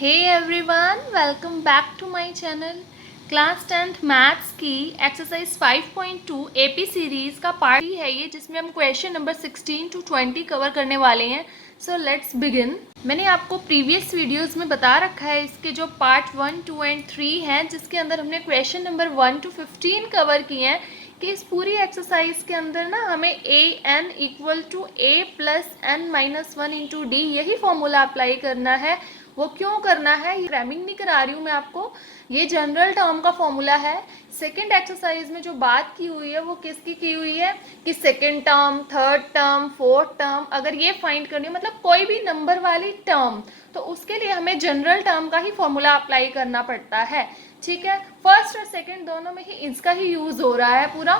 Hey everyone, welcome back to my channel. Class 10th maths की exercise 5.2 AP series का part ही है ये, जिसमें हम क्वेश्चन नंबर 16 to 20 कवर करने वाले हैं। So let's begin. मैंने आपको प्रीवियस वीडियोस में बता रखा है इसके जो पार्ट 1, 2 एंड 3 हैं, जिसके अंदर हमने क्वेश्चन नंबर 1 to 15 कवर किए हैं कि इस पूरी एक्सरसाइज के अंदर ना हमें A n equal to A plus n minus one into D यही फॉर्मूला अप्लाई करना है। वो क्यों करना है, ये रैमिंग नहीं करा रही हूँ मैं आपको, ये जनरल टर्म का फॉर्मूला है। सेकंड एक्सरसाइज में जो बात की हुई है वो किसकी की हुई है कि second term, third term, fourth term अगर ये फाइंड करनी है, मतलब कोई भी नंबर वाली टर्म, तो उसके लिए हमें जनरल टर्म का ही फॉर्मूला अप्लाई करना पड़ता है। ठीक है, फर्स्ट और सेकंड दोनों में ही इसका ही यूज हो रहा है पूरा।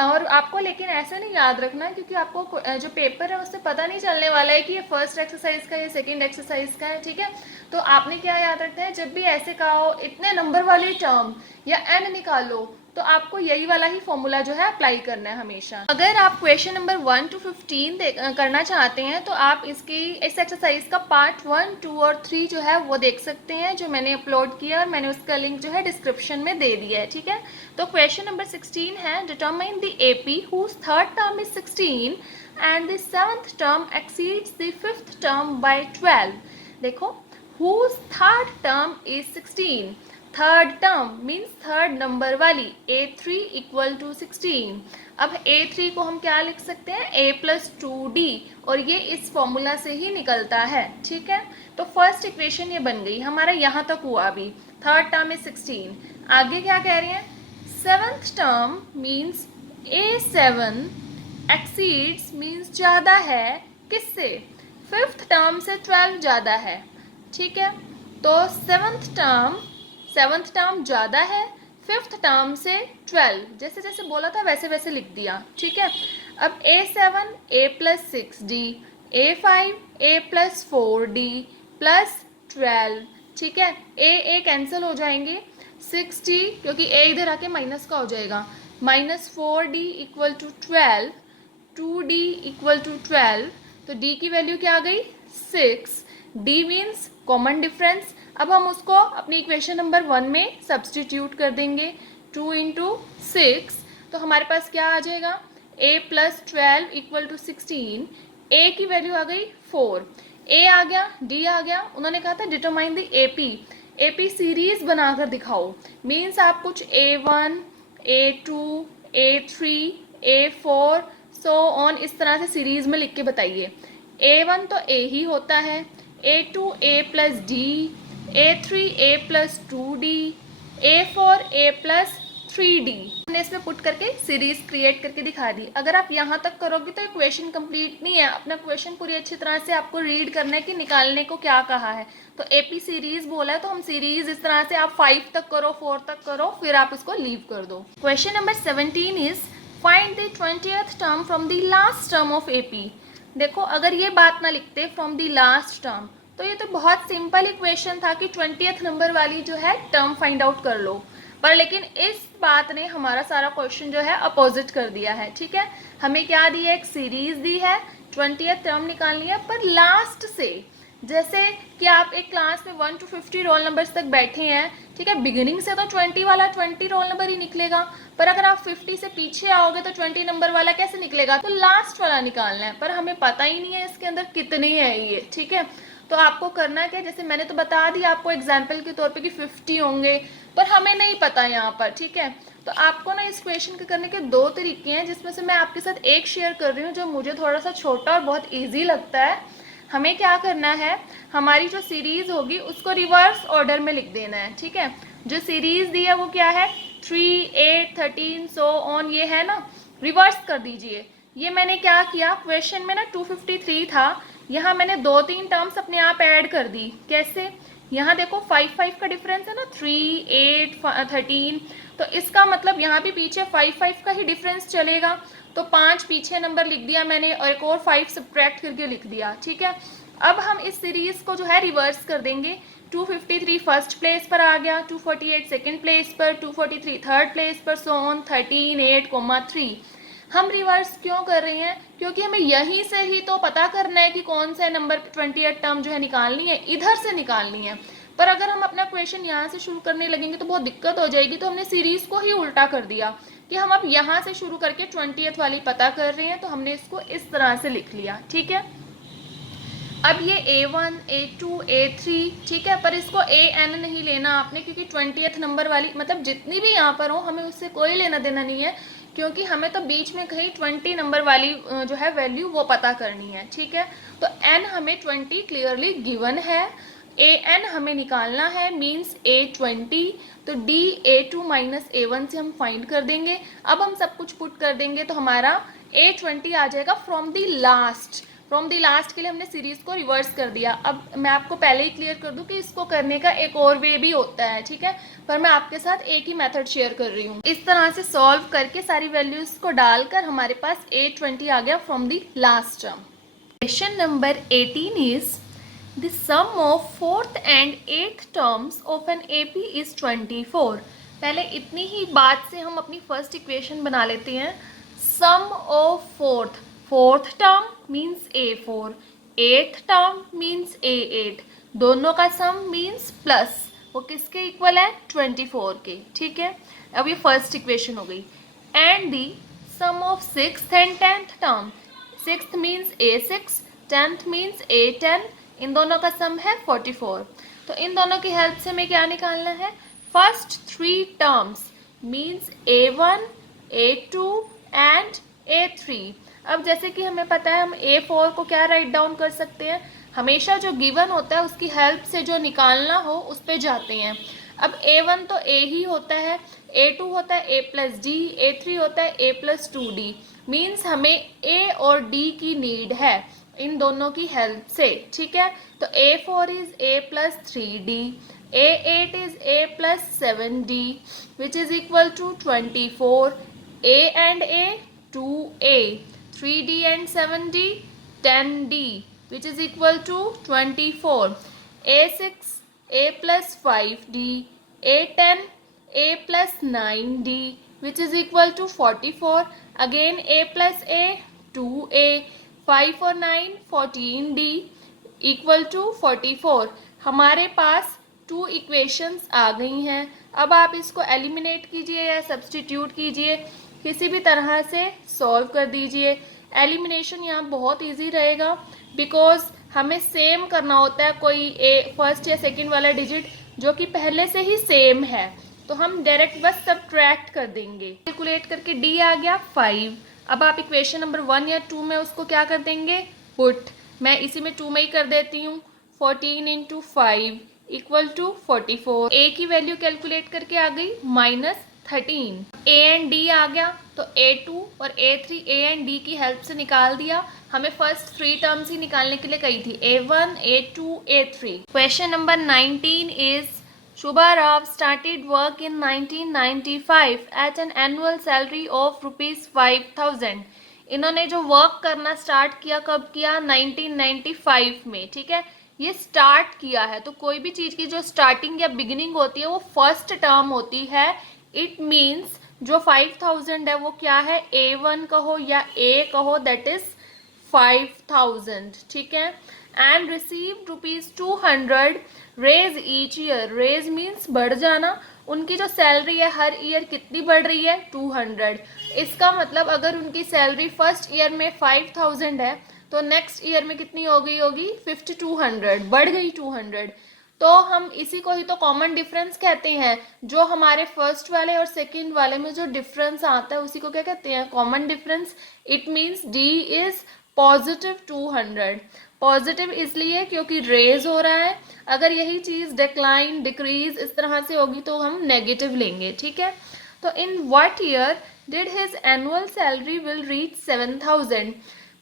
और आपको लेकिन ऐसे नहीं याद रखना है, क्योंकि आपको जो पेपर है उससे पता नहीं चलने वाला है कि ये फर्स्ट एक्सरसाइज का, ये सेकंड एक्सरसाइज का है। ठीक है, तो आपने क्या याद रखना है, जब भी ऐसे कहा हो इतने नंबर वाली टर्म या एन निकालो, तो आपको यही वाला ही फॉर्मूला जो है अप्लाई करना है हमेशा। अगर आप क्वेश्चन नंबर 1 to 15 करना चाहते हैं तो आप इस एक्सरसाइज का पार्ट 1, 2 और 3 जो है वो देख सकते हैं, जो मैंने अपलोड किया, और मैंने उसका लिंक जो है डिस्क्रिप्शन में दे दिया है। ठीक है, तो क्वेश्चन नंबर 16 है, determine the AP whose third term is 16 and the seventh term exceeds the fifth term by 12। देखो, whose third term is 16। Third term means third number वाली, a3 इक्वल टू 16। अब a3 को हम क्या लिख सकते हैं, a प्लस 2d, और ये इस फॉर्मूला से ही निकलता है। ठीक है, तो फर्स्ट इक्वेशन ये बन गई हमारा, यहाँ तक हुआ अभी। Third term is 16। आगे क्या कह रहे हैं, seventh term means a7 exceeds means ज़्यादा है किससे, फिफ्थ टर्म से 12 ज़्यादा है। ठीक है, तो सेवंथ टर्म ज़्यादा है फिफ्थ टर्म से 12, जैसे जैसे बोला था वैसे वैसे लिख दिया। ठीक है, अब a7 a plus 6d, a5 a plus 4d plus 12। ठीक है, a कैंसिल हो जाएंगे, 6d क्योंकि a इधर आके माइनस का हो जाएगा, minus 4d equal to 12, 2d equal to 12, तो d की वैल्यू क्या आ गई 6। d means common difference. अब हम उसको अपनी इक्वेशन नंबर 1 में सब्सटीट्यूट कर देंगे, 2 इंटू 6, तो हमारे पास क्या आ जाएगा, a plus 12 equal to 16। a की वैल्यू आ गई 4, a आ गया, d आ गया। उन्होंने कहा था डिटरमाइन द एपी सीरीज बनाकर दिखाओ, मीन्स आप कुछ a1, a2, a3, a4 so on इस तरह से सीरीज में लिख के बताइए। a1 तो a ही होता है, a2 a plus D, a3 a plus 2d, a4 a plus 3d। हमने इसमें पुट करके सीरीज क्रिएट करके दिखा दी। अगर आप यहाँ तक करोगे तो इक्वेशन कंप्लीट नहीं है, अपना क्वेश्चन पूरी अच्छी तरह से आपको रीड करना है कि निकालने को क्या कहा है। तो एपी सीरीज बोला है, तो हम सीरीज इस तरह से आप 5 तक करो, 4 तक करो, फिर आप इसको लीव कर दो। Question number 17 is find the 20th term from the last term of AP. देखो, अगर ये बात ना लिखते फ्रॉम द लास्ट टर्म, तो ये तो बहुत सिंपल इक्वेशन था कि 20th नंबर वाली जो है टर्म फाइंड आउट कर लो, पर लेकिन इस बात ने हमारा सारा क्वेश्चन जो है अपोजिट कर दिया है। ठीक है, हमें क्या दी है, एक सीरीज दी है, 20th टर्म निकालनी है पर लास्ट से। जैसे कि आप एक क्लास में 1 to 50 रोल नंबर्स तक बैठे हैं, ठीक है, बिगिनिंग से तो 20 वाला 20 रोल नंबर ही निकलेगा, पर अगर आप 50 से पीछे आओगे तो 20 नंबर वाला कैसे निकलेगा, तो लास्ट वाला निकालना है, पर हमें पता ही नहीं है इसके अंदर कितने है ये। ठीक है, तो आपको करना क्या, जैसे मैंने तो बता दिया आपको एग्जाम्पल के तौर पे कि 50 होंगे, पर हमें नहीं पता यहाँ पर। ठीक है, तो आपको ना इस क्वेश्चन के करने के दो तरीके हैं, जिसमें से मैं आपके साथ एक शेयर कर रही हूँ जो मुझे थोड़ा सा छोटा और बहुत ईजी लगता है। हमें क्या करना है, हमारी जो सीरीज होगी उसको रिवर्स ऑर्डर में लिख देना है। ठीक है, जो सीरीज दी है वो क्या है, 3, 8, 13 सो ऑन, ये है ना, रिवर्स कर दीजिए। ये मैंने क्या किया, क्वेश्चन में ना 253 था, यहाँ मैंने 2-3 टर्म्स अपने आप ऐड कर दी। कैसे, यहाँ देखो 5-5 का डिफरेंस है ना, 3, 8, 13, तो इसका मतलब यहाँ भी पीछे 5-5 का ही डिफरेंस चलेगा, तो 5 पीछे नंबर लिख दिया मैंने और एक और 5 सब्ट्रैक्ट करके लिख दिया। ठीक है, अब हम इस सीरीज को जो है रिवर्स कर देंगे। 253 फर्स्ट प्लेस पर आ गया, 248 सेकेंड प्लेस पर, 243 थर्ड प्लेस पर, सो ऑन 13, 8, 3। हम रिवर्स क्यों कर रहे हैं, क्योंकि हमें यहीं से ही तो पता करना है कि कौन सा नंबर 20th टर्म जो है निकालनी है, इधर से निकालनी है। पर अगर हम अपना क्वेश्चन यहाँ से शुरू करने लगेंगे तो बहुत दिक्कत हो जाएगी, तो हमने सीरीज को ही उल्टा कर दिया कि हम अब यहाँ से शुरू करके 20th वाली पता कर रहे हैं, तो हमने इसको इस तरह से लिख लिया, ठीक है। अब ये A1, A2, A3, ठीक है, पर इसको AN नहीं लेना आपने, क्योंकि 20th नंबर वाली मतलब जितनी भी यहाँ पर हो हमें उससे कोई लेना देना नहीं है, क्योंकि हमें तो बीच में कहीं 20 नंबर वाली जो है वैल्यू वो पता करनी है, ठीक है। तो N हमें 20 क्लियरली गिवन है, AN हमें निकालना है, मीन्स A20, तो D A2 माइनस A1 से हम फाइंड कर देंगे। अब हम सब कुछ पुट कर देंगे तो हमारा A20 आ जाएगा from the last. From the last के लिए हमने सीरीज को रिवर्स कर दिया। अब मैं आपको पहले ही क्लियर कर दूं कि इसको करने का एक और वे भी होता है, ठीक है, पर मैं आपके साथ एक ही मेथड शेयर कर रही हूँ। इस तरह से सॉल्व करके सारी वैल्यूज को डालकर हमारे पास A20 आ गया from the last term. Question number 18 is the sum of 4th and 8th terms of an AP is 24। पहले इतनी ही बात से हम अपनी फर्स्ट इक्वेशन बना लेते हैं। Sum of fourth term means A4, 8th term means A8, दोनों का सम मीन्स प्लस, वो किसके इक्वल है 24 के, ठीक है। अब ये फर्स्ट इक्वेशन हो गई। And the sum of 6th and 10th term, 6th means A6, 10th means A10, इन दोनों का सम है 44। तो इन दोनों की हेल्प से हमें क्या निकालना है, first 3 terms means A1, A2 and A3। अब जैसे कि हमें पता है हम A4 को क्या राइट डाउन कर सकते हैं, हमेशा जो गिवन होता है उसकी हेल्प से जो निकालना हो उस पे जाते हैं। अब A1 तो A ही होता है, A2 होता है A प्लस D, A3 होता है A प्लस 2D, मीन्स हमें A और D की नीड है इन दोनों की हेल्प से, ठीक है। तो A4 is A plus 3D, A8 is A plus 7D which is equal to 24, A and A 2A, 3D and 7D 10D which is equal to 24, A6 A plus 5D, A10 A plus 9D which is equal to 44, again A plus A 2A, 5 और 9 14D equal to 44। हमारे पास 2 equations आ गई हैं। अब आप इसको eliminate कीजिए या substitute कीजिए, किसी भी तरह से सॉल्व कर दीजिए। एलिमिनेशन यहाँ बहुत इजी रहेगा, बिकॉज हमें सेम करना होता है कोई फर्स्ट या सेकंड वाला डिजिट जो कि पहले से ही सेम है, तो हम डायरेक्ट बस सब्ट्रैक्ट कर देंगे। कैलकुलेट करके D आ गया 5। अब आप इक्वेशन नंबर 1 या 2 में उसको क्या कर देंगे, पुट। मैं इसी में 2 में ही कर देती हूँ, 14 इंटू 5 इक्वल टू 44। A की वैल्यू कैलकुलेट करके आ गई -13। A एंड D आ गया, तो A2 और A3 A एंड D की हेल्प से निकाल दिया। हमें फर्स्ट 3 टर्म्स ही निकालने के लिए कही थी, A1, A2, A3। Question number 19 is Shubha Rao started work in 1995 at an annual salary of ₹5,000। इन्होंने जो वर्क करना स्टार्ट किया कब किया, 1995 में, ठीक है। ये स्टार्ट किया है, तो कोई भी चीज़ की जो स्टार्टिंग या बिगिनिंग होती है वो फर्स्ट टर्म होती है। इट मीन्स जो 5000 है वो क्या है, A1 कहो या A कहो, दैट इज 5000, ठीक है। And received ₹200 raise each year, raise means बढ़ जाना। उनकी जो सैलरी है हर ईयर कितनी बढ़ रही है, 200। इसका मतलब अगर उनकी सैलरी फर्स्ट ईयर में 5000 है तो नेक्स्ट ईयर में कितनी हो गई होगी, 5200, बढ़ गई 200। तो हम इसी को ही तो कॉमन डिफरेंस कहते हैं, जो हमारे फर्स्ट वाले और सेकंड वाले में जो डिफरेंस आता है उसी को क्या कहते हैं, common difference. It means D is positive 200। Positive इसलिए क्योंकि रेज हो रहा है, अगर यही चीज़ डिक्लाइन डिक्रीज इस तरह से होगी तो हम नेगेटिव लेंगे, ठीक है। तो in what year did his annual salary will reach 7000,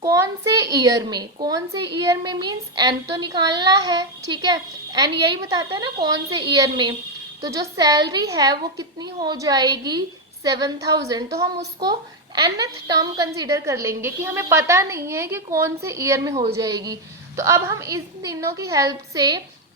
कौन से ईयर में, कौन से ईयर में मीन्स एन तो निकालना है, ठीक है। एन यही बताता है ना कौन से ईयर में, तो जो सैलरी है वो कितनी हो जाएगी, 7000। तो हम उसको nth टर्म कंसीडर कर लेंगे कि हमें पता नहीं है कि कौन से ईयर में हो जाएगी। तो अब हम इस तीनों की हेल्प से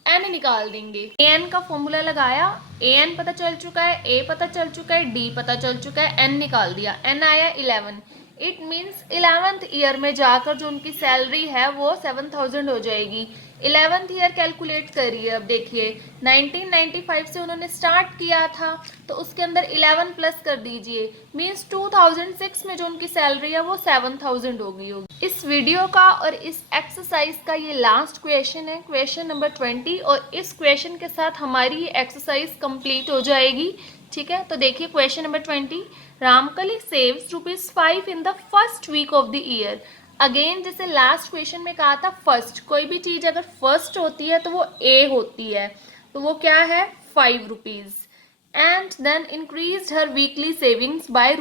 n निकाल देंगे। an का फॉर्मूला लगाया, an पता चल चुका है, a पता चल चुका है, d पता चल चुका है, n निकाल दिया, n आया 11। इट मीन्स 11th ईयर में जाकर जो उनकी सैलरी है वो 7000 हो जाएगी। 11th ईयर कैलकुलेट करिए। अब देखिए 1995 से उन्होंने स्टार्ट किया था, तो उसके अंदर 11 प्लस कर दीजिए, मीन्स 2006 में जो उनकी सैलरी है वो 7000 होगी। इस वीडियो का और इस एक्सरसाइज का ये लास्ट क्वेश्चन है, क्वेश्चन नंबर 20, और इस क्वेश्चन के साथ हमारी ये एक्सरसाइज कंप्लीट हो जाएगी। ठीक है, तो देखिए question number 20, Ramkali saves ₹5 in the first week of the year. Again जैसे लास्ट क्वेश्चन में कहा था, फर्स्ट, कोई भी चीज अगर फर्स्ट होती है तो वो ए होती है, तो वो क्या है, ₹5। And then increase her weekly savings by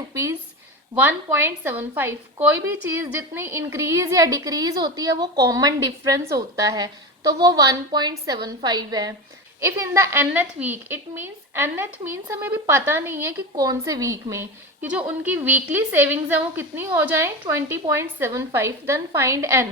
₹1.75। कोई भी चीज जितनी इंक्रीज या डिक्रीज होती है वो कॉमन डिफरेंस होता है, तो वो 1.75 है। If in the nth week, it means nth means हमें भी पता नहीं है कि कौन से वीक में, कि जो उनकी वीकली सेविंग्स है वो कितनी हो जाए, 20.75। Then find n।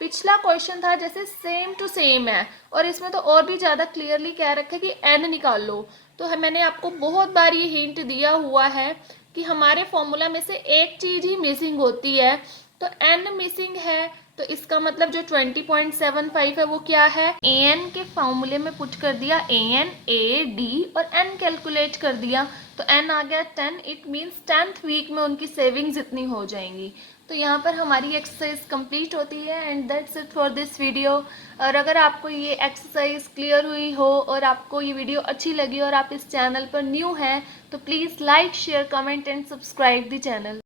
पिछला क्वेश्चन था जैसे सेम टू सेम है, और इसमें तो और भी ज़्यादा क्लियरली कह रखा है कि n निकाल लो। तो मैंने आपको बहुत बार ये हिंट दिया हुआ है कि हमारे फॉर्मूला में से एक चीज़ ही मिसिंग होती है, तो n मिसिंग है, तो इसका मतलब जो 20.75 है वो क्या है, an के फॉर्मूले में पुट कर दिया, an a d और n कैलकुलेट कर दिया, तो n आ गया 10। इट मीन्स 10th वीक में उनकी सेविंग्स इतनी हो जाएंगी। तो यहाँ पर हमारी एक्सरसाइज कंप्लीट होती है। And that's it for this video. और अगर आपको ये एक्सरसाइज क्लियर हुई हो और आपको ये वीडियो अच्छी लगी और आप इस चैनल पर न्यू हैं, तो please like, share, comment and subscribe the channel.